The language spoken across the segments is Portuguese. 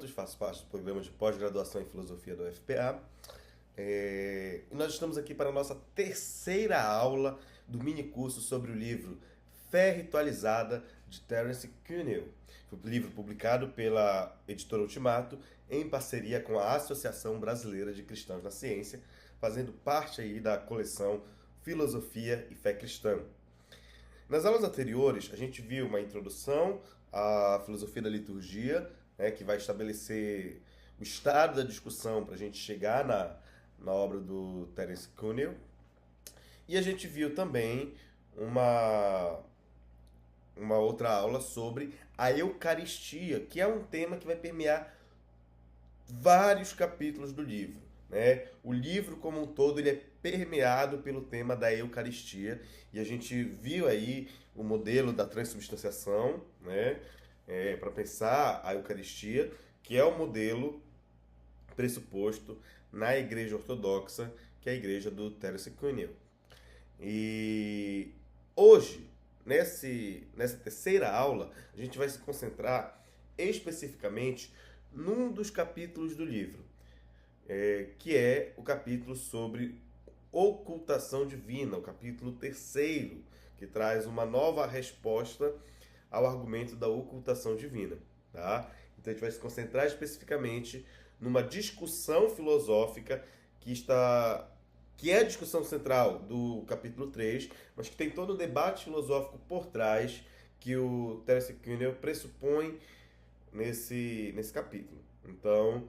Santos, faço parte do programa de pós-graduação em filosofia da UFPA. E nós estamos aqui para a nossa terceira aula do mini curso sobre o livro Fé Ritualizada, de Terence Cuneo. Foi um livro publicado pela editora Ultimato em parceria com a Associação Brasileira de Cristãos na Ciência, fazendo parte aí da coleção Filosofia e Fé Cristã. Nas aulas anteriores, a gente viu uma introdução à filosofia da liturgia, né, que vai estabelecer o estado da discussão para a gente chegar na obra do Terence Cuneo. E a gente viu também uma outra aula sobre a Eucaristia, que é um tema que vai permear vários capítulos do livro, né? O livro como um todo ele é permeado pelo tema da Eucaristia, e a gente viu aí o modelo da transubstanciação, né? Para pensar a Eucaristia, que é o modelo pressuposto na Igreja Ortodoxa, que é a igreja do Terence Cuneo. E hoje, nessa terceira aula, a gente vai se concentrar especificamente num dos capítulos do livro, que é o capítulo sobre ocultação divina, o capítulo 3º, que traz uma nova resposta ao argumento da ocultação divina, tá? Então a gente vai se concentrar especificamente numa discussão filosófica que é a discussão central do capítulo 3, mas que tem todo um debate filosófico por trás que o Terence Cuneo pressupõe nesse capítulo. Então,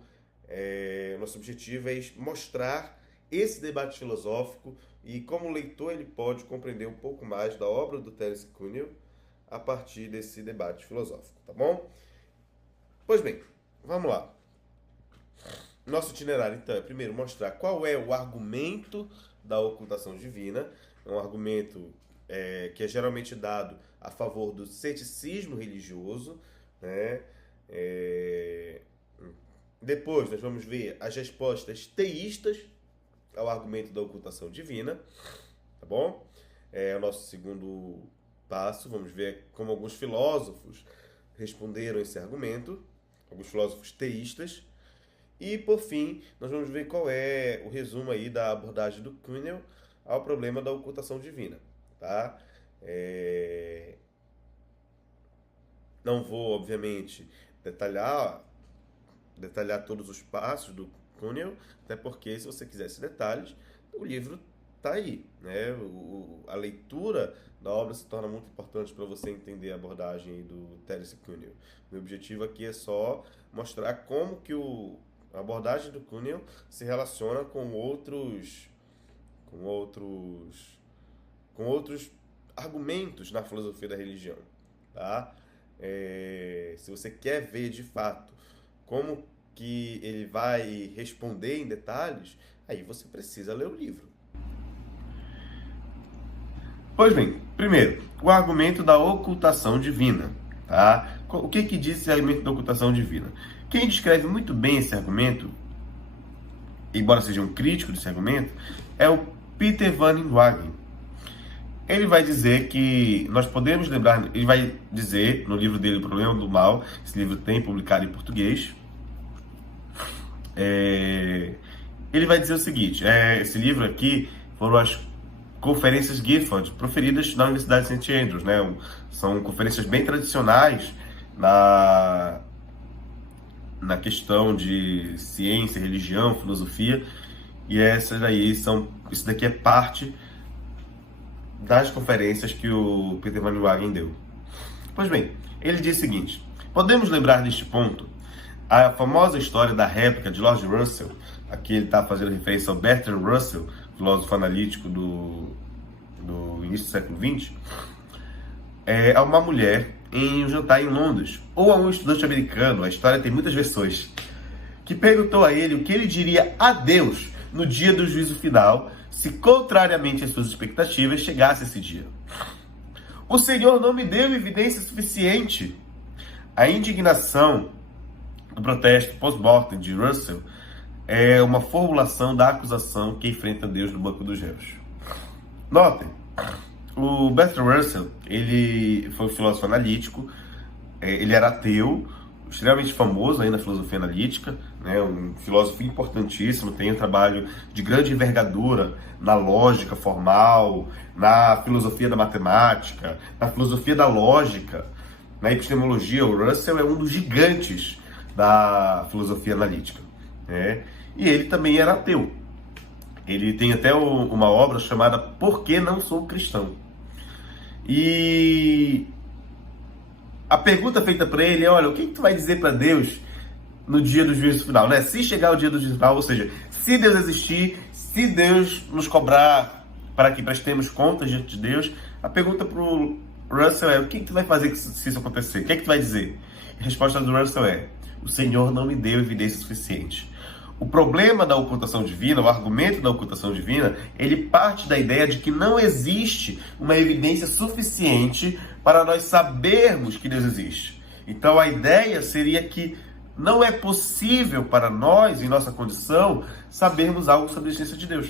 nosso objetivo é mostrar esse debate filosófico e como o leitor ele pode compreender um pouco mais da obra do Terence Cuneo a partir desse debate filosófico, tá bom? Pois bem, vamos lá. Nosso itinerário, então, é primeiro mostrar qual é o argumento da ocultação divina. É um argumento que é geralmente dado a favor do ceticismo religioso, né? Depois nós vamos ver as respostas teístas ao argumento da ocultação divina, tá bom? É o nosso segundo passo. Vamos ver como alguns filósofos responderam esse argumento, alguns filósofos teístas. E, por fim, nós vamos ver qual é o resumo aí da abordagem do Cuneo ao problema da ocultação divina, tá? Não vou, obviamente, detalhar todos os passos do Cuneo, até porque, se você quiser esses detalhes, o livro está aí, né? A leitura da obra se torna muito importante para você entender a abordagem do Terence Cuneo. Meu objetivo aqui é só mostrar como que a abordagem do Cuneo se relaciona com outros argumentos na filosofia da religião, tá? Se você quer ver de fato como que ele vai responder em detalhes, aí você precisa ler o livro. Pois bem, primeiro, o argumento da ocultação divina, tá? O que diz esse argumento da ocultação divina? Quem descreve muito bem esse argumento, embora seja um crítico desse argumento, é o Peter Van Inwagen. Ele vai dizer que nós podemos lembrar, ele vai dizer no livro dele, O Problema do Mal, esse livro tem publicado em português, ele vai dizer o seguinte, esse livro aqui foram as conferências Gifford, proferidas na Universidade de St. Andrews, né? São conferências bem tradicionais na questão de ciência, religião, filosofia, e isso daqui é parte das conferências que o Peter Van Inwagen deu. Pois bem, ele diz o seguinte: podemos lembrar neste ponto a famosa história da réplica de Lord Russell. Aqui ele está fazendo referência ao Bertrand Russell, filósofo analítico do início do século XX, a uma mulher em um jantar em Londres, ou a um estudante americano, a história tem muitas versões, que perguntou a ele o que ele diria a Deus no dia do juízo final, se contrariamente às suas expectativas chegasse esse dia. O Senhor não me deu evidência suficiente. A indignação do protesto post-mortem de Russell é uma formulação da acusação que enfrenta Deus no banco dos réus. Notem, o Bertrand Russell, ele foi um filósofo analítico, ele era ateu, extremamente famoso aí na filosofia analítica, né? Um filósofo importantíssimo, tem um trabalho de grande envergadura na lógica formal, na filosofia da matemática, na filosofia da lógica, na epistemologia. O Russell é um dos gigantes da filosofia analítica, né? E ele também era ateu. Ele tem até uma obra chamada Por que Não Sou Cristão? E a pergunta feita para ele é: olha, o que tu vai dizer para Deus no dia do juízo final, né? Se chegar o dia do juízo final, ou seja, se Deus existir, se Deus nos cobrar para que prestemos contas diante de Deus, a pergunta para o Russell é: o que tu vai fazer se isso acontecer? O que é que tu vai dizer? A resposta do Russell é: o Senhor não me deu evidência suficiente. O problema da ocultação divina, o argumento da ocultação divina, ele parte da ideia de que não existe uma evidência suficiente para nós sabermos que Deus existe. Então a ideia seria que não é possível para nós, em nossa condição, sabermos algo sobre a existência de Deus.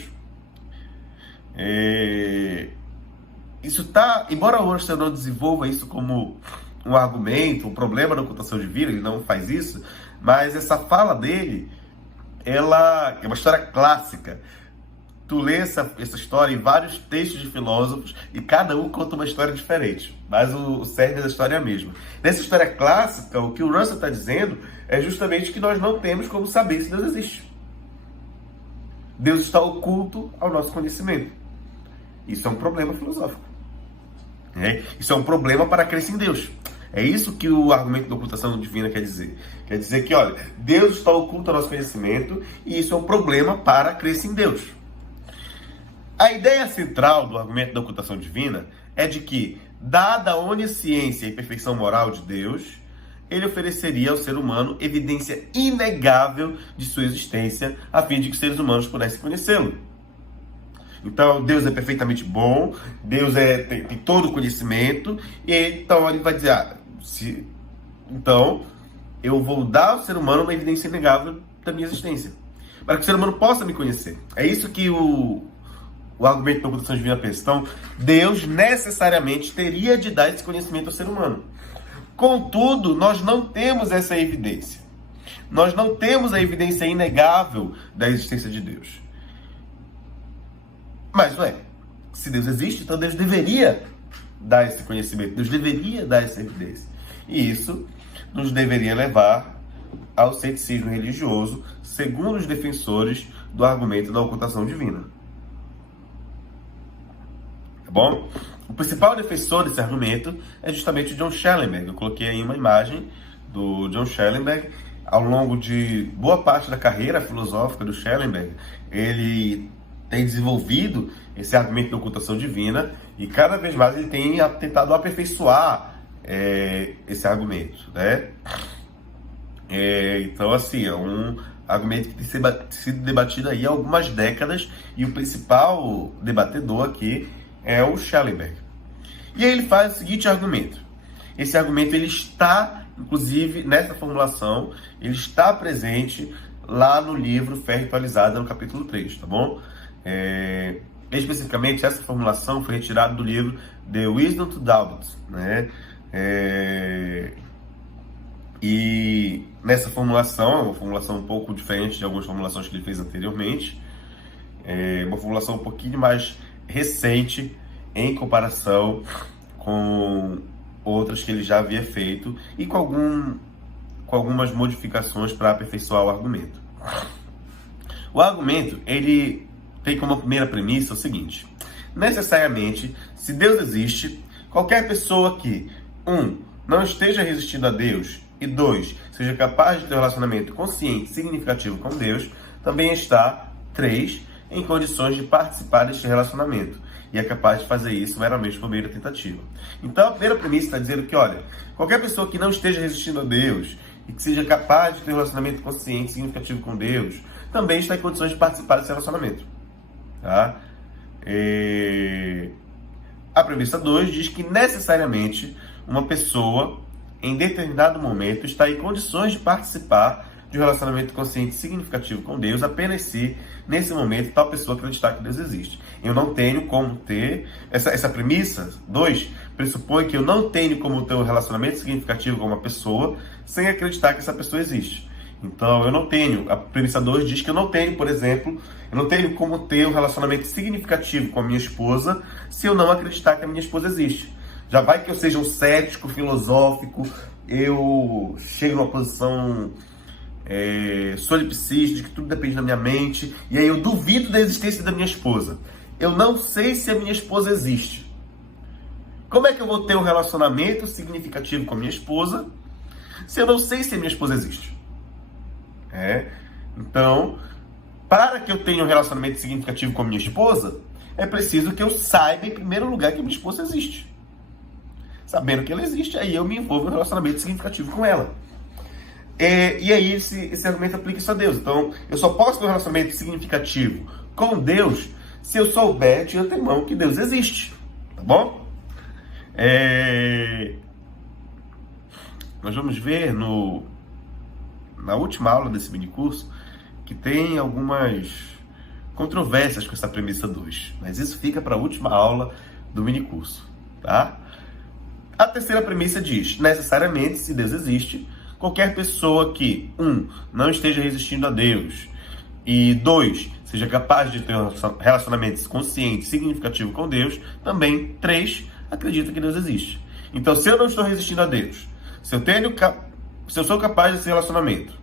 Isso está, embora o Russell não desenvolva isso como um argumento, um problema da ocultação divina, ele não faz isso, mas essa fala dele, ela é uma história clássica. Tu lê essa história em vários textos de filósofos e cada um conta uma história diferente, mas o cerne da história é a mesma. Nessa história clássica, o que o Russell está dizendo é justamente que nós não temos como saber se Deus existe. Deus está oculto ao nosso conhecimento. Isso é um problema filosófico. Isso é um problema para a crença em Deus. É isso que o argumento da ocultação divina quer dizer. Quer dizer que, olha, Deus está oculto ao nosso conhecimento e isso é um problema para a crença em Deus. A ideia central do argumento da ocultação divina é de que, dada a onisciência e perfeição moral de Deus, ele ofereceria ao ser humano evidência inegável de sua existência, a fim de que os seres humanos pudessem conhecê-lo. Então, Deus é perfeitamente bom, Deus tem todo o conhecimento, e então ele vai dizer: então eu vou dar ao ser humano uma evidência inegável da minha existência, para que o ser humano possa me conhecer. É isso que o argumento da ocultação divina pensa. Então, Deus necessariamente teria de dar esse conhecimento ao ser humano. Contudo, nós não temos essa evidência. Nós não temos a evidência inegável da existência de Deus. Mas, se Deus existe, então Deus deveria dar esse conhecimento, Deus deveria dar essa evidência. E isso nos deveria levar ao ceticismo religioso, segundo os defensores do argumento da ocultação divina. Tá bom? O principal defensor desse argumento é justamente o John Schellenberg. Eu coloquei aí uma imagem do John Schellenberg. Ao longo de boa parte da carreira filosófica do Schellenberg, ele tem desenvolvido esse argumento da ocultação divina e cada vez mais ele tem tentado aperfeiçoar esse argumento, né? Então, assim, é um argumento que tem sido debatido aí há algumas décadas e o principal debatedor aqui é o Schellenberg. E aí ele faz o seguinte argumento. Esse argumento ele está, inclusive, nessa formulação, ele está presente lá no livro Fé Ritualizada, no capítulo 3, tá bom? Especificamente, essa formulação foi retirada do livro The Wisdom to Doubt, né? E nessa formulação, é uma formulação um pouco diferente de algumas formulações que ele fez anteriormente, uma formulação um pouquinho mais recente em comparação com outras que ele já havia feito e com algumas modificações para aperfeiçoar o argumento. O argumento, ele tem como primeira premissa o seguinte: necessariamente, se Deus existe, qualquer pessoa que, 1, não esteja resistindo a Deus e 2, seja capaz de ter um relacionamento consciente e significativo com Deus, também está, 3, em condições de participar deste relacionamento e é capaz de fazer isso meramente por meio da tentativa. Então, a primeira premissa está dizendo que, olha, qualquer pessoa que não esteja resistindo a Deus e que seja capaz de ter um relacionamento consciente e significativo com Deus, também está em condições de participar desse relacionamento. Tá? A premissa 2 diz que necessariamente uma pessoa, em determinado momento, está em condições de participar de um relacionamento consciente significativo com Deus apenas se, nesse momento, tal pessoa acreditar que Deus existe. Eu não tenho como ter... Essa premissa, 2, pressupõe que eu não tenho como ter um relacionamento significativo com uma pessoa sem acreditar que essa pessoa existe. Então, eu não tenho... A premissa 2 diz que eu não tenho, por exemplo, eu não tenho como ter um relacionamento significativo com a minha esposa se eu não acreditar que a minha esposa existe. Já vai que eu seja um cético, filosófico, eu chego numa posição solipsista, de que tudo depende da minha mente, e aí eu duvido da existência da minha esposa. Eu não sei se a minha esposa existe. Como é que eu vou ter um relacionamento significativo com a minha esposa se eu não sei se a minha esposa existe? Então, para que eu tenha um relacionamento significativo com a minha esposa, é preciso que eu saiba, em primeiro lugar, que a minha esposa existe. Sabendo que ela existe, aí eu me envolvo em um relacionamento significativo com ela. E aí esse argumento aplica isso a Deus. Então, eu só posso ter um relacionamento significativo com Deus se eu souber de antemão que Deus existe. Tá bom? Nós vamos ver na última aula desse minicurso que tem algumas controvérsias com essa premissa 2. Mas isso fica para a última aula do minicurso. Tá? A terceira premissa diz, necessariamente, se Deus existe, qualquer pessoa que, 1, não esteja resistindo a Deus, e 2, seja capaz de ter um relacionamento consciente, significativo com Deus, também, 3, acredita que Deus existe. Então, se eu não estou resistindo a Deus, se eu sou capaz desse relacionamento,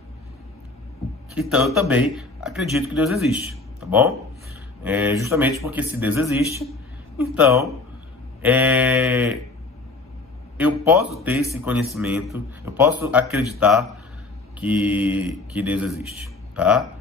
então eu também acredito que Deus existe, tá bom? Justamente porque se Deus existe, então, eu posso ter esse conhecimento, eu posso acreditar que Deus existe, tá?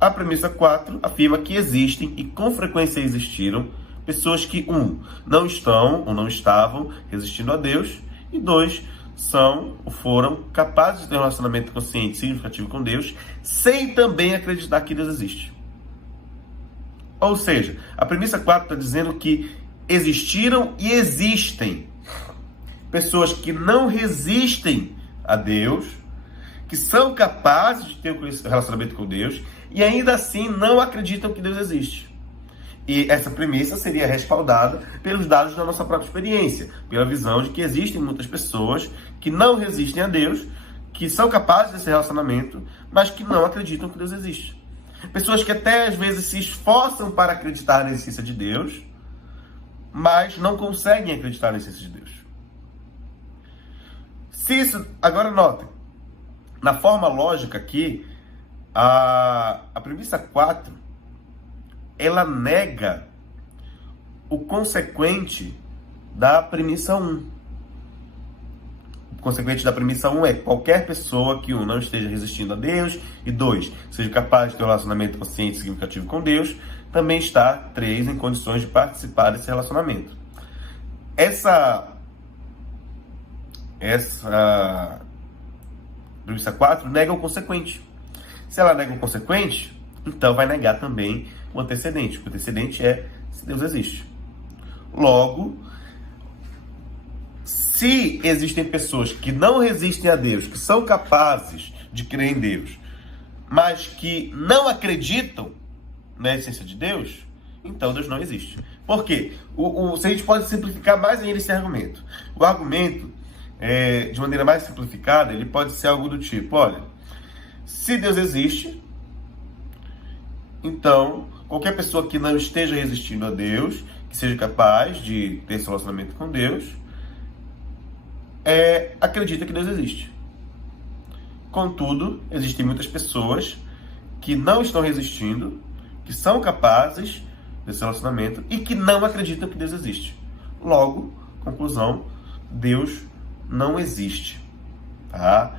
A premissa 4 afirma que existem e com frequência existiram pessoas que, 1, não estão ou não estavam resistindo a Deus, e 2, são ou foram capazes de ter um relacionamento consciente e significativo com Deus, sem também acreditar que Deus existe. Ou seja, a premissa 4 está dizendo que existiram e existem pessoas que não resistem a Deus, que são capazes de ter um relacionamento com Deus e ainda assim não acreditam que Deus existe. E essa premissa seria respaldada pelos dados da nossa própria experiência, pela visão de que existem muitas pessoas que não resistem a Deus, que são capazes desse relacionamento, mas que não acreditam que Deus existe. Pessoas que até às vezes se esforçam para acreditar na existência de Deus, mas não conseguem acreditar na existência de Deus. Agora notem, na forma lógica aqui, a premissa 4, ela nega o consequente da premissa 1. O consequente da premissa 1 é qualquer pessoa que, 1, não esteja resistindo a Deus, e 2, seja capaz de ter um relacionamento consciente e significativo com Deus, também está, 3, em condições de participar desse relacionamento. Essa premissa 4 nega o consequente. Se ela nega o consequente, então vai negar também o antecedente. O antecedente é se Deus existe. Logo, se existem pessoas que não resistem a Deus, que são capazes de crer em Deus, mas que não acreditam na essência de Deus, então Deus não existe. Por quê? Se a gente pode simplificar mais ainda esse argumento. O argumento, de maneira mais simplificada, ele pode ser algo do tipo, olha, se Deus existe, então qualquer pessoa que não esteja resistindo a Deus, que seja capaz de ter esse relacionamento com Deus, acredita que Deus existe. Contudo, existem muitas pessoas que não estão resistindo, que são capazes desse relacionamento e que não acreditam que Deus existe. Logo, conclusão, Deus não existe. Tá?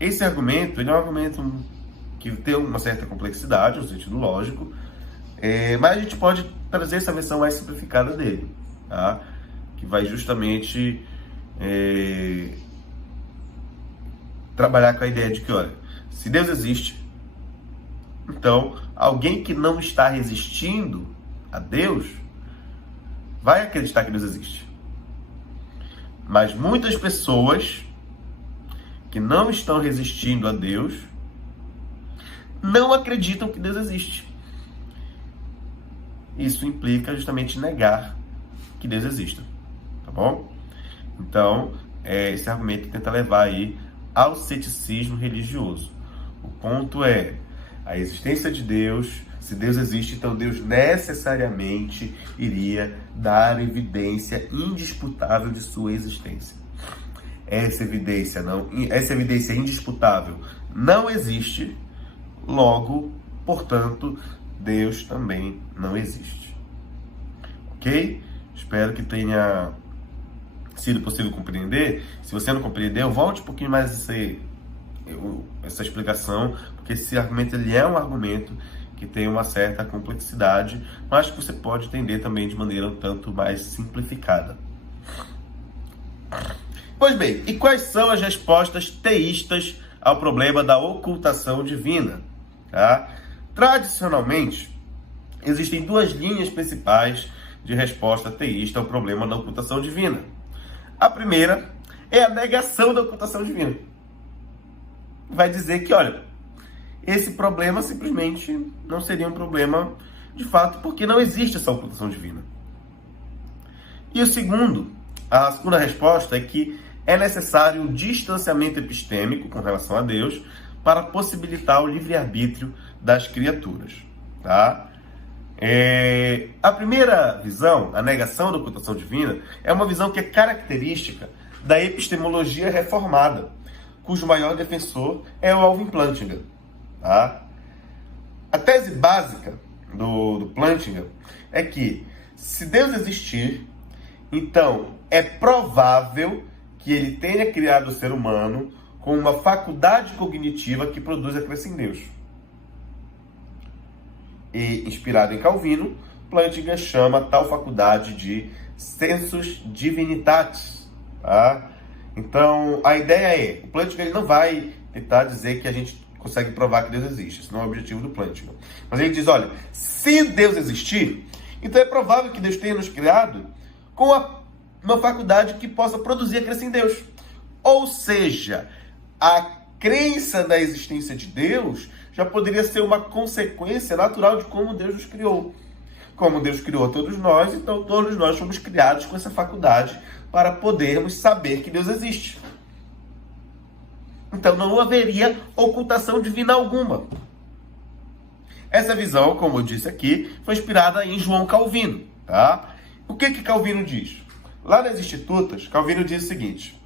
Esse argumento, ele é um argumento que tem uma certa complexidade, no sentido lógico, mas a gente pode trazer essa versão mais simplificada dele, tá? Que vai justamente trabalhar com a ideia de que, olha, se Deus existe, então alguém que não está resistindo a Deus vai acreditar que Deus existe. Mas muitas pessoas que não estão resistindo a Deus, não acreditam que Deus existe. Isso implica justamente negar que Deus exista, tá bom? Então, esse argumento tenta levar aí ao ceticismo religioso. O ponto é a existência de Deus. Se Deus existe, então Deus necessariamente iria dar evidência indisputável de sua existência. Essa evidência indisputável não existe, logo, portanto, Deus também não existe. Ok? Espero que tenha sido possível compreender. Se você não compreendeu, volte um pouquinho mais essa explicação, porque esse argumento ele é um argumento que tem uma certa complexidade, mas que você pode entender também de maneira um tanto mais simplificada. Pois bem, e quais são as respostas teístas ao problema da ocultação divina? Tá? Tradicionalmente, existem duas linhas principais de resposta teísta ao problema da ocultação divina. A primeira é a negação da ocultação divina. Vai dizer que, olha, esse problema simplesmente não seria um problema de fato, porque não existe essa ocultação divina. E a segunda resposta é que é necessário um distanciamento epistêmico com relação a Deus para possibilitar o livre-arbítrio das criaturas. Tá? A primeira visão, a negação da ocultação divina, é uma visão que é característica da epistemologia reformada, cujo maior defensor é o Alvin Plantinga. Tá? A tese básica do Plantinga é que, se Deus existir, então é provável que ele tenha criado o ser humano com uma faculdade cognitiva que produz a crença em Deus. E, inspirado em Calvino, Plantinga chama tal faculdade de sensus divinitatis. Tá? Então, a ideia é, o Plantinga ele não vai tentar dizer que a gente consegue provar que Deus existe. Isso não é o objetivo do Plantinga. Mas ele diz, olha, se Deus existir, então é provável que Deus tenha nos criado com uma faculdade que possa produzir a crença em Deus. Ou seja, a crença na existência de Deus já poderia ser uma consequência natural de como Deus nos criou. Como Deus criou todos nós, então todos nós fomos criados com essa faculdade para podermos saber que Deus existe. Então não haveria ocultação divina alguma. Essa visão, como eu disse aqui, foi inspirada em João Calvino. Tá? O que Calvino diz? Lá nas Institutas, Calvino diz o seguinte: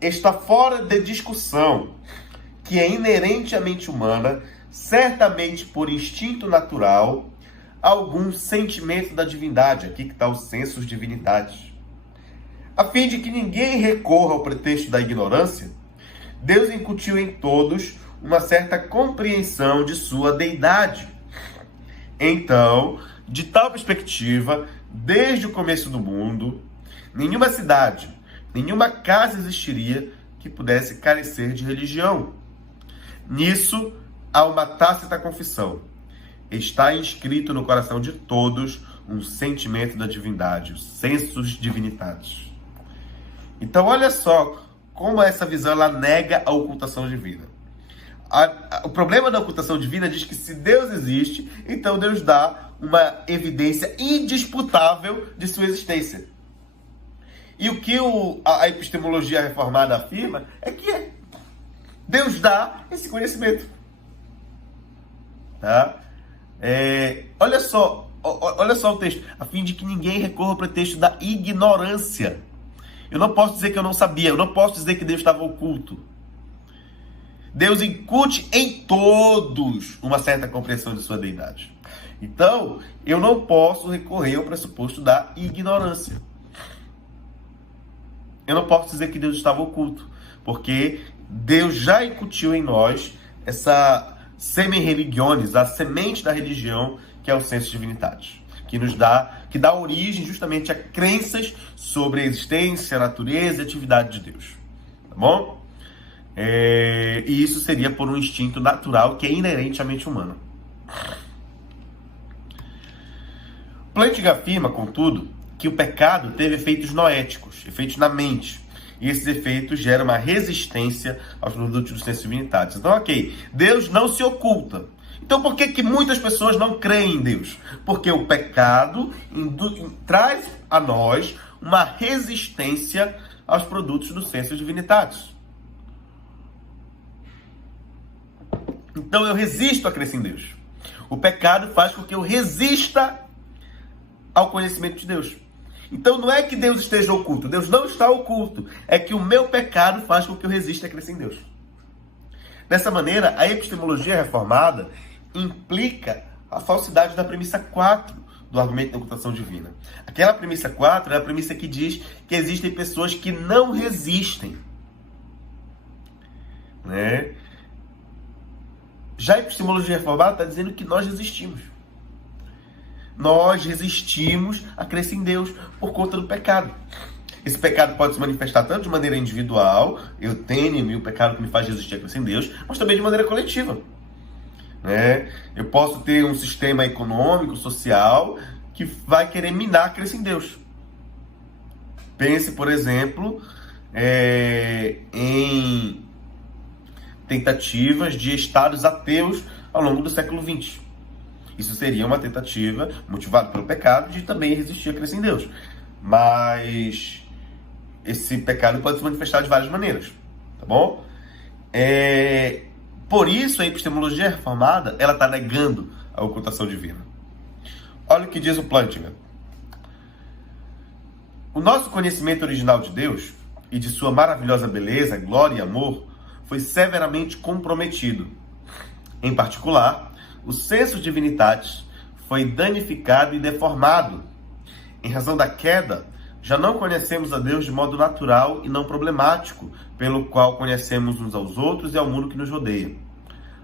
está fora de discussão que é inerente à mente humana, certamente por instinto natural, algum sentimento da divindade. Aqui que está o sensus divinitatis. A fim de que ninguém recorra ao pretexto da ignorância, Deus incutiu em todos uma certa compreensão de sua deidade. Então, de tal perspectiva, desde o começo do mundo, nenhuma cidade, nenhuma casa existiria que pudesse carecer de religião. Nisso, há uma tácita confissão. Está inscrito no coração de todos um sentimento da divindade, o sensus divinitatis. Então, olha só como essa visão ela nega a ocultação divina. O problema da ocultação divina diz que se Deus existe, então Deus dá uma evidência indisputável de sua existência. E o que a epistemologia reformada afirma é que Deus dá esse conhecimento. Tá? Olha só o texto. A fim de que ninguém recorra ao pretexto da ignorância. Eu não posso dizer que eu não sabia. Eu não posso dizer que Deus estava oculto. Deus incute em todos uma certa compreensão de sua deidade. Então, eu não posso recorrer ao pressuposto da ignorância. Eu não posso dizer que Deus estava oculto, porque Deus já incutiu em nós essa semen religionis, a semente da religião, que é o sensus divinitatis, que dá origem justamente a crenças sobre a existência, a natureza e a atividade de Deus. Tá bom? E isso seria por um instinto natural que é inerente à mente humana. Plantinga afirma, contudo, que o pecado teve efeitos noéticos, efeitos na mente, E esses efeitos geram uma resistência aos produtos do sensus divinitatis. Então, ok, Deus não se oculta. Então, por que muitas pessoas não creem em Deus? Porque o pecado traz a nós uma resistência aos produtos do sensus divinitatis. Então, eu resisto a crer em Deus. O pecado faz com que eu resista ao conhecimento de Deus. Então, não é que Deus esteja oculto. Deus não está oculto. É que o meu pecado faz com que eu resista a crer em Deus. Dessa maneira, a epistemologia reformada implica a falsidade da premissa 4 do argumento da ocultação divina. Aquela premissa 4 é a premissa que diz que existem pessoas que não resistem. Né? Já a epistemologia reformada está dizendo que nós resistimos. Nós resistimos a crer em Deus por conta do pecado. Esse pecado pode se manifestar tanto de maneira individual, eu tenho em mim o pecado que me faz resistir a crer em Deus, mas também de maneira coletiva. Né? Eu posso ter um sistema econômico, social, que vai querer minar a crença em Deus. Pense, por exemplo, em tentativas de estados ateus ao longo do século XX. Isso seria uma tentativa, motivada pelo pecado, de também resistir a crença em Deus. Mas esse pecado pode se manifestar de várias maneiras. Tá bom? Por isso, a epistemologia reformada, ela está negando a ocultação divina. Olha o que diz o Plantinga. O nosso conhecimento original de Deus e de sua maravilhosa beleza, glória e amor foi severamente comprometido. Em particular, o sensus divinitatis foi danificado e deformado. Em razão da queda, já não conhecemos a Deus de modo natural e não problemático, pelo qual conhecemos uns aos outros e ao mundo que nos rodeia.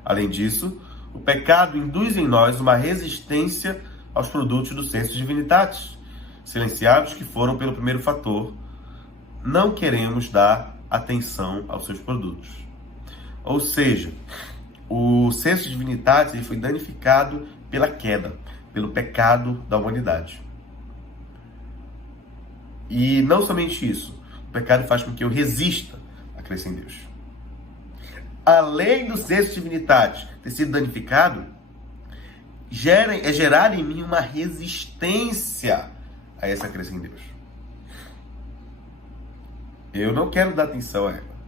Além disso, o pecado induz em nós uma resistência aos produtos do sensus divinitatis, silenciados que foram pelo primeiro fator. Não queremos dar atenção aos seus produtos. Ou seja, o sensus divinitatis ele foi danificado pela queda, pelo pecado da humanidade. E não somente isso, o pecado faz com que eu resista a crer em Deus. Além do sensus divinitatis ter sido danificado, é gerada em mim uma resistência a essa crença em Deus. Eu não quero dar atenção a ela.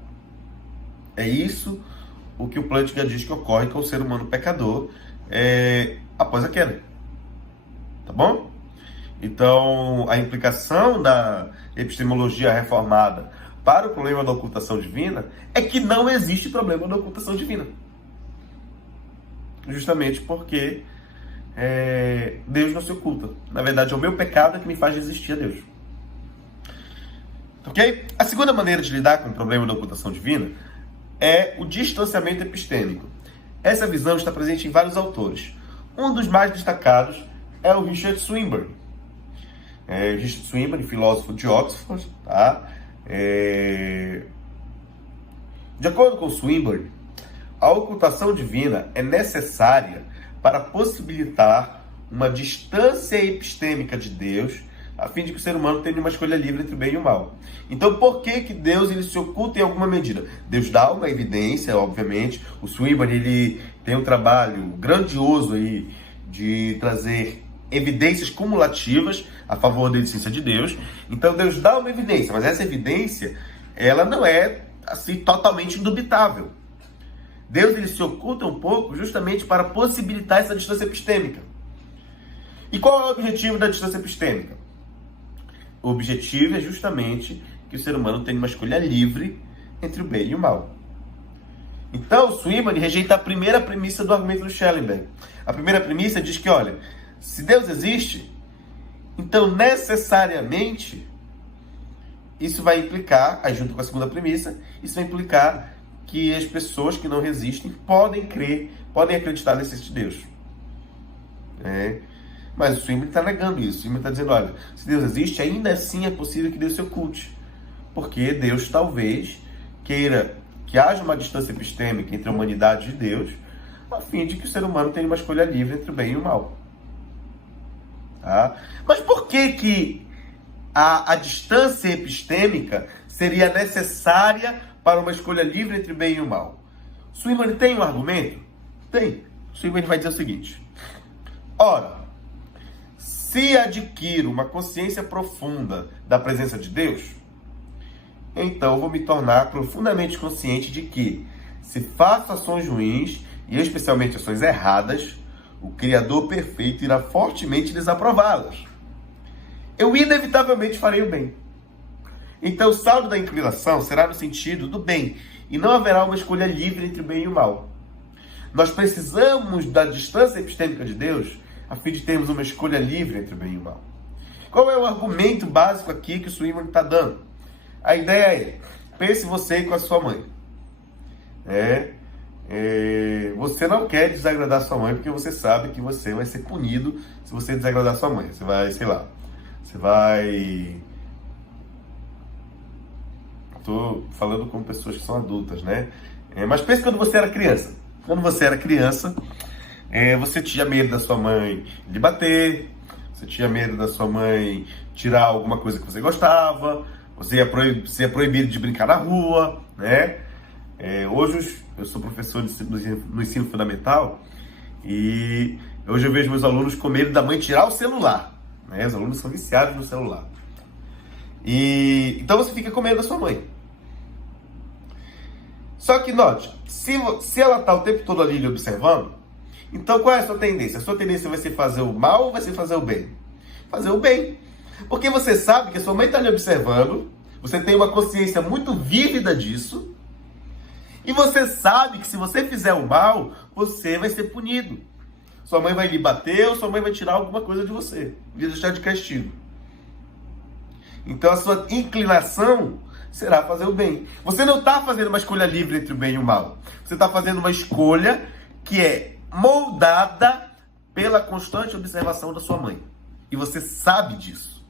É isso o que o Plantinga diz que ocorre com o ser humano pecador após a queda. Tá bom? Então, a implicação da epistemologia reformada para o problema da ocultação divina é que não existe problema da ocultação divina. Justamente porque Deus não se oculta. Na verdade, é o meu pecado que me faz resistir a Deus. Ok? A segunda maneira de lidar com o problema da ocultação divina é o distanciamento epistêmico. Essa visão está presente em vários autores. Um dos mais destacados é o Richard Swinburne. Richard Swinburne, filósofo de Oxford. Tá? De acordo com Swinburne, a ocultação divina é necessária para possibilitar uma distância epistêmica de Deus, a fim de que o ser humano tenha uma escolha livre entre o bem e o mal. Então, por que Deus ele se oculta em alguma medida? Deus dá uma evidência, obviamente. O Swinburne ele tem um trabalho grandioso aí de trazer evidências cumulativas a favor da existência de Deus. Então, Deus dá uma evidência, mas essa evidência ela não é assim totalmente indubitável. Deus ele se oculta um pouco justamente para possibilitar essa distância epistêmica. E qual é o objetivo da distância epistêmica? O objetivo é justamente que o ser humano tenha uma escolha livre entre o bem e o mal. Então, Swinburne rejeita a primeira premissa do argumento do Schellenberg. A primeira premissa diz que, olha, se Deus existe, então necessariamente isso vai implicar, aí junto com a segunda premissa, isso vai implicar que as pessoas que não resistem podem crer, podem acreditar na existência de Deus. Mas o Swinburne está negando isso. O Swinburne está dizendo, olha, se Deus existe, ainda assim é possível que Deus se oculte. Porque Deus talvez queira que haja uma distância epistêmica entre a humanidade e Deus, a fim de que o ser humano tenha uma escolha livre entre o bem e o mal. Tá? Mas por que a distância epistêmica seria necessária para uma escolha livre entre o bem e o mal. Swinburne tem um argumento? Tem. Swinburne vai dizer o seguinte: ora, se adquiro uma consciência profunda da presença de Deus, então eu vou me tornar profundamente consciente de que, se faço ações ruins, e especialmente ações erradas, o Criador perfeito irá fortemente desaprová-las. Eu inevitavelmente farei o bem. Então o saldo da inclinação será no sentido do bem, e não haverá uma escolha livre entre o bem e o mal. Nós precisamos da distância epistêmica de Deus a fim de termos uma escolha livre entre o bem e o mal. Qual é o argumento básico aqui que o Swinburne está dando? A ideia é: pense você com a sua mãe. Você não quer desagradar sua mãe porque você sabe que você vai ser punido se você desagradar sua mãe. Você vai, sei lá, Estou falando com pessoas que são adultas, né? Mas pense quando você era criança. Quando você era criança, você tinha medo da sua mãe lhe bater, você tinha medo da sua mãe tirar alguma coisa que você gostava, você é proibido de brincar na rua, né? Hoje eu sou professor no ensino fundamental e hoje eu vejo meus alunos com medo da mãe tirar o celular, né? Os alunos são viciados no celular. Então você fica com medo da sua mãe. Só que note, se ela está o tempo todo ali lhe observando, então qual é a sua tendência? A sua tendência vai ser fazer o mal ou vai ser fazer o bem? Fazer o bem. Porque você sabe que a sua mãe está lhe observando, você tem uma consciência muito vívida disso, e você sabe que se você fizer o mal, você vai ser punido. Sua mãe vai lhe bater ou sua mãe vai tirar alguma coisa de você, vai deixar de castigo. Então a sua inclinação será fazer o bem. Você não está fazendo uma escolha livre entre o bem e o mal. Você está fazendo uma escolha que é moldada pela constante observação da sua mãe. E você sabe disso.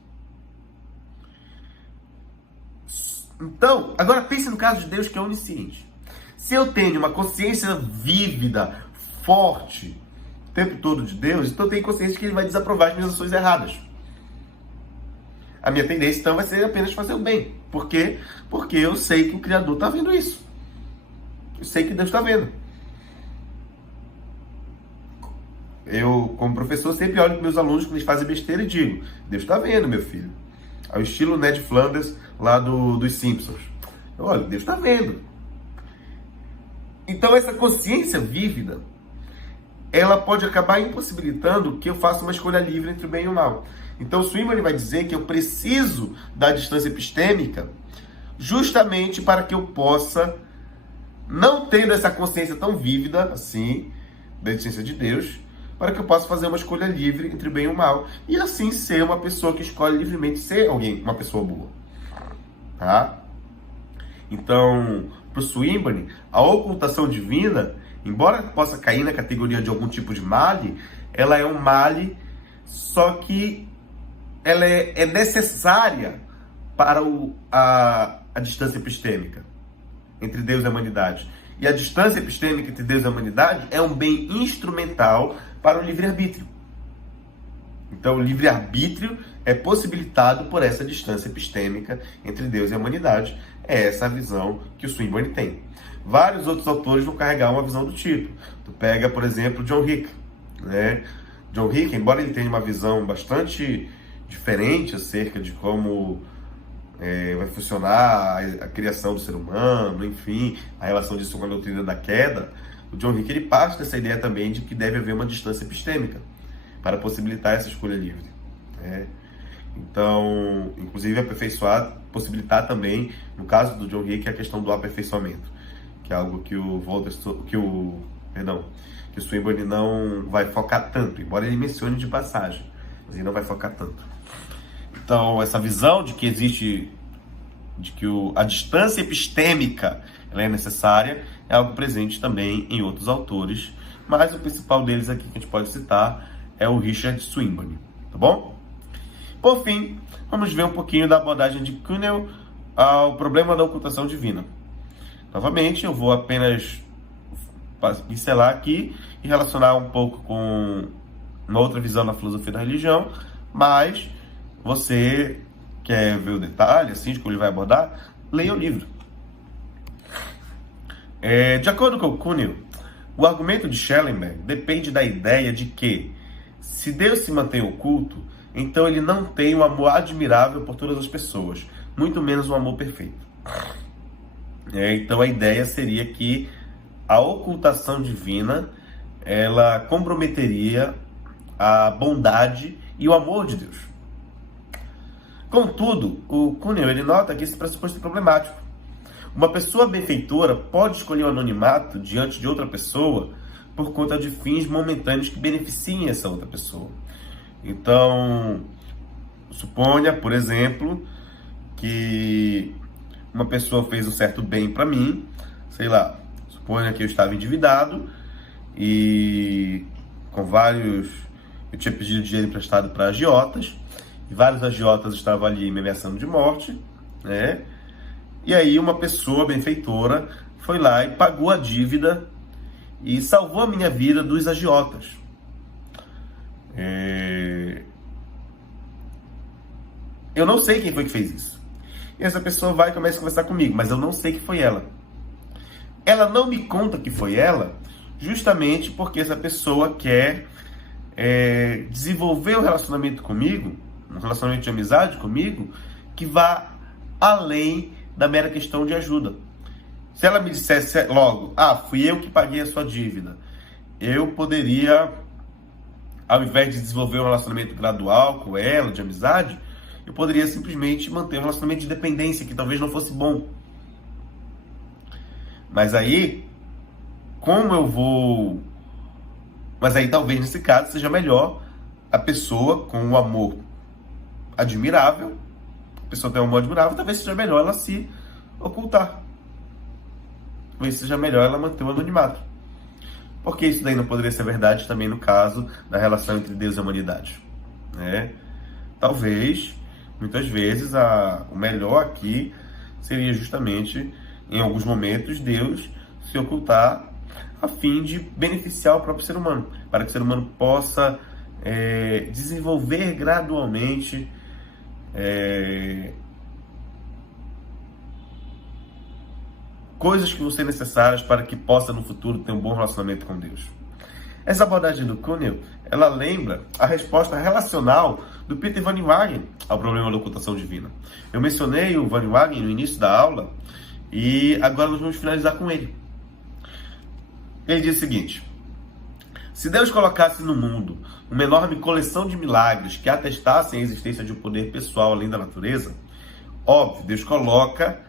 Então, agora pense no caso de Deus, que é onisciente. Se eu tenho uma consciência vívida, forte, o tempo todo de Deus, então eu tenho consciência que Ele vai desaprovar as minhas ações erradas. A minha tendência, então, vai ser apenas fazer o bem. Por quê? Porque eu sei que o Criador está vendo isso. Eu sei que Deus está vendo. Eu, como professor, sempre olho para meus alunos quando eles fazem besteira e digo: Deus está vendo, meu filho. Ao estilo Ned Flanders, lá dos Simpsons. Olha, Deus está vendo. Então, essa consciência vívida, ela pode acabar impossibilitando que eu faça uma escolha livre entre o bem e o mal. Então, o Swinburne vai dizer que eu preciso da distância epistêmica justamente para que eu possa, não tendo essa consciência tão vívida assim, da existência de Deus, para que eu possa fazer uma escolha livre entre o bem e o mal, e assim ser uma pessoa que escolhe livremente ser uma pessoa boa. Tá? Então, para o Swinburne, a ocultação divina, embora possa cair na categoria de algum tipo de male, ela é um male, só que ela é necessária para a distância epistêmica entre Deus e a humanidade. E a distância epistêmica entre Deus e a humanidade é um bem instrumental para o livre-arbítrio. Então, o livre-arbítrio é possibilitado por essa distância epistêmica entre Deus e a humanidade. É essa a visão que o Swinburne tem. Vários outros autores vão carregar uma visão do tipo. Tu pega, por exemplo, John Hick, né? John Hick, embora ele tenha uma visão bastante diferente acerca de como vai funcionar a criação do ser humano, enfim, a relação disso com a doutrina da queda, o John Hick ele parte dessa ideia também de que deve haver uma distância epistêmica para possibilitar essa escolha livre. Né? Então, inclusive possibilitar também, no caso do John Hick, a questão do aperfeiçoamento, que é algo que o Swinburne não vai focar tanto, embora ele mencione de passagem, mas ele não vai focar tanto. Então, essa visão de que a distância epistêmica ela é necessária é algo presente também em outros autores, mas o principal deles aqui que a gente pode citar é o Richard Swinburne, tá bom? Por fim, vamos ver um pouquinho da abordagem de Kuhnel ao problema da ocultação divina. Novamente, eu vou apenas pincelar aqui e relacionar um pouco com uma outra visão da filosofia da religião, mas você quer ver o detalhe, assim, de como ele vai abordar, leia o livro. De acordo com o Cuneo, o argumento de Schellenberg depende da ideia de que, se Deus se mantém oculto, então ele não tem um amor admirável por todas as pessoas, muito menos um amor perfeito. Então a ideia seria que a ocultação divina, ela comprometeria a bondade e o amor de Deus. Contudo, o Cuneo, ele nota que esse pressuposto é problemático. Uma pessoa benfeitora pode escolher o anonimato diante de outra pessoa por conta de fins momentâneos que beneficiem essa outra pessoa. Então, suponha, por exemplo, que uma pessoa fez um certo bem para mim, sei lá, suponha que eu estava endividado e eu tinha pedido dinheiro emprestado para agiotas, e vários agiotas estavam ali me ameaçando de morte, né? E aí uma pessoa benfeitora foi lá e pagou a dívida e salvou a minha vida dos agiotas. Eu não sei quem foi que fez isso. E essa pessoa vai e começa a conversar comigo, mas eu não sei que foi ela. Ela não me conta que foi ela, justamente porque essa pessoa quer desenvolver um relacionamento comigo, um relacionamento de amizade comigo, que vá além da mera questão de ajuda. Se ela me dissesse logo, fui eu que paguei a sua dívida, eu poderia, ao invés de desenvolver um relacionamento gradual com ela, de amizade, eu poderia simplesmente manter um relacionamento de dependência, que talvez não fosse bom. Mas aí, Mas aí talvez nesse caso seja melhor a pessoa com um amor admirável, talvez seja melhor ela se ocultar. Talvez seja melhor ela manter o anonimato. Porque isso daí não poderia ser verdade também no caso da relação entre Deus e a humanidade, né? Talvez, muitas vezes, o melhor aqui seria justamente, em alguns momentos, Deus se ocultar a fim de beneficiar o próprio ser humano, para que o ser humano possa desenvolver gradualmente coisas que vão ser necessárias para que possa no futuro ter um bom relacionamento com Deus. Essa abordagem do Cuneo, ela lembra a resposta relacional do Peter Van Inwagen ao problema da ocultação divina. Eu mencionei o Van Inwagen no início da aula e agora nós vamos finalizar com ele. Ele diz o seguinte: se Deus colocasse no mundo uma enorme coleção de milagres que atestassem a existência de um poder pessoal além da natureza, óbvio, Deus coloca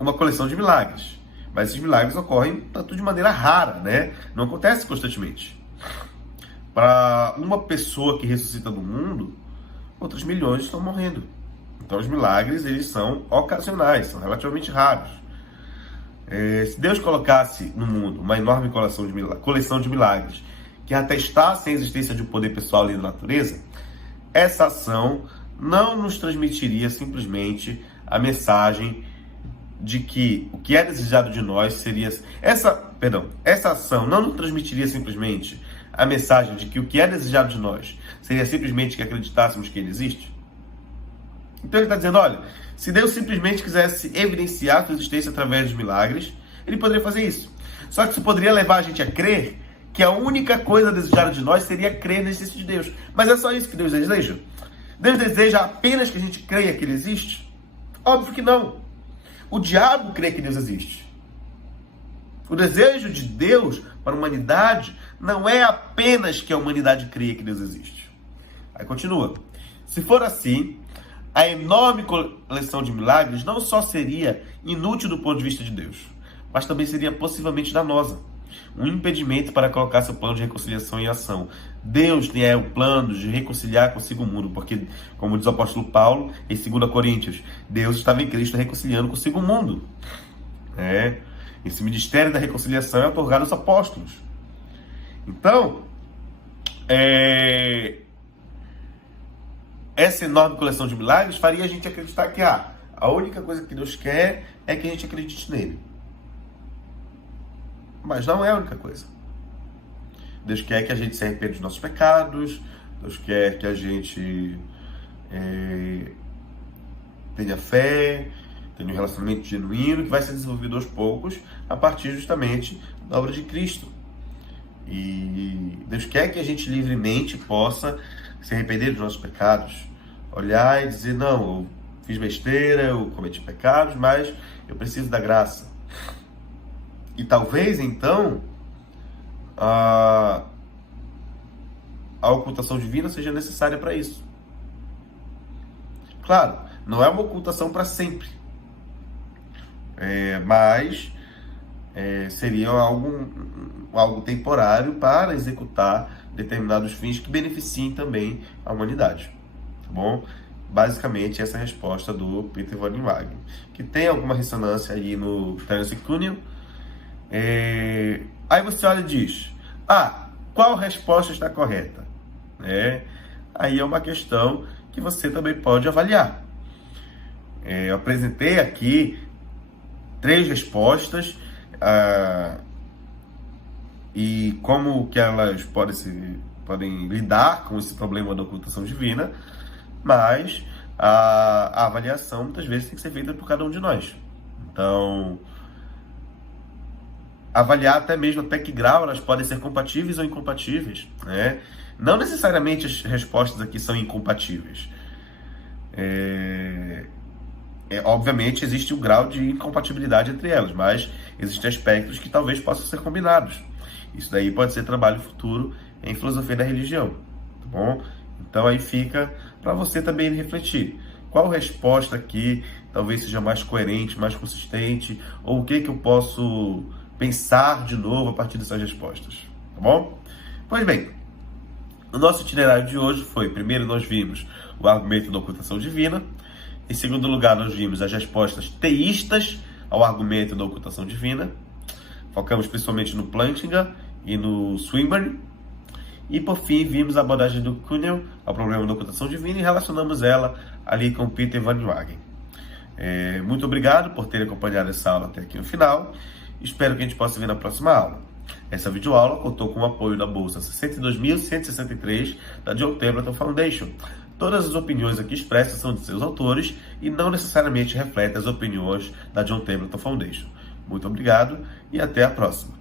uma coleção de milagres, mas esses milagres ocorrem tanto de maneira rara, né? Não acontece constantemente. Para uma pessoa que ressuscita no mundo, outros milhões estão morrendo. Então os milagres, eles são ocasionais, são relativamente raros. Se Deus colocasse no mundo uma enorme coleção de milagres que atestassem a existência de um poder pessoal além da natureza, essa ação não nos transmitiria simplesmente a mensagem de que o que é desejado de nós seria... Essa ação não nos transmitiria simplesmente a mensagem de que o que é desejado de nós seria simplesmente que acreditássemos que ele existe? Então ele está dizendo, olha, se Deus simplesmente quisesse evidenciar sua existência através dos milagres, ele poderia fazer isso. Só que isso poderia levar a gente a crer que a única coisa desejada de nós seria crer na existência de Deus. Mas é só isso que Deus deseja? Deus deseja apenas que a gente creia que ele existe? Óbvio que não. O diabo crê que Deus existe. O desejo de Deus para a humanidade não é apenas que a humanidade creia que Deus existe. Aí continua. Se for assim, a enorme coleção de milagres não só seria inútil do ponto de vista de Deus, mas também seria possivelmente danosa. Um impedimento para colocar seu plano de reconciliação em ação. Deus tem o plano de reconciliar consigo o mundo, porque, como diz o apóstolo Paulo em 2 Coríntios, Deus estava em Cristo reconciliando consigo o mundo. Esse ministério da reconciliação é otorgado aos apóstolos. Então, essa enorme coleção de milagres faria a gente acreditar que a única coisa que Deus quer é que a gente acredite nele. Mas não é a única coisa. Deus quer que a gente se arrependa dos nossos pecados. Deus quer que a gente tenha fé. Tenho um relacionamento genuíno que vai ser desenvolvido aos poucos a partir justamente da obra de Cristo. E Deus quer que a gente livremente possa se arrepender dos nossos pecados, olhar e dizer, não, eu fiz besteira, eu cometi pecados, mas eu preciso da graça. E talvez, então, a ocultação divina seja necessária para isso. Claro, não é uma ocultação para sempre, mas seria algo temporário para executar determinados fins que beneficiem também a humanidade, tá bom? Basicamente, essa é a resposta do Peter Van Inwagen, que tem alguma ressonância aí no Terence Cunningham. Aí você olha e diz, qual resposta está correta? Aí é uma questão que você também pode avaliar. Eu apresentei aqui 3 respostas, e como que elas podem lidar com esse problema da ocultação divina, mas a avaliação muitas vezes tem que ser feita por cada um de nós. Então, avaliar até que grau elas podem ser compatíveis ou incompatíveis, né? Não necessariamente as respostas aqui são incompatíveis. Obviamente existe um grau de incompatibilidade entre elas, mas existem aspectos que talvez possam ser combinados. Isso daí pode ser trabalho futuro em filosofia da religião, tá bom? Então aí fica para você também refletir. Qual resposta aqui talvez seja mais coerente, mais consistente, ou o que eu posso pensar de novo a partir dessas respostas, tá bom? Pois bem, o nosso itinerário de hoje foi, primeiro nós vimos o argumento da ocultação divina, em segundo lugar nós vimos as respostas teístas ao argumento da ocultação divina, focamos principalmente no Plantinga e no Swinburne, e por fim vimos a abordagem do Cunningham ao problema da ocultação divina e relacionamos ela ali com Peter Van Inwagen. Muito obrigado por ter acompanhado essa aula até aqui no final. Espero que a gente possa ver na próxima aula. Essa videoaula contou com o apoio da Bolsa 62.163 da John Templeton Foundation. Todas as opiniões aqui expressas são de seus autores e não necessariamente refletem as opiniões da John Templeton Foundation. Muito obrigado e até a próxima.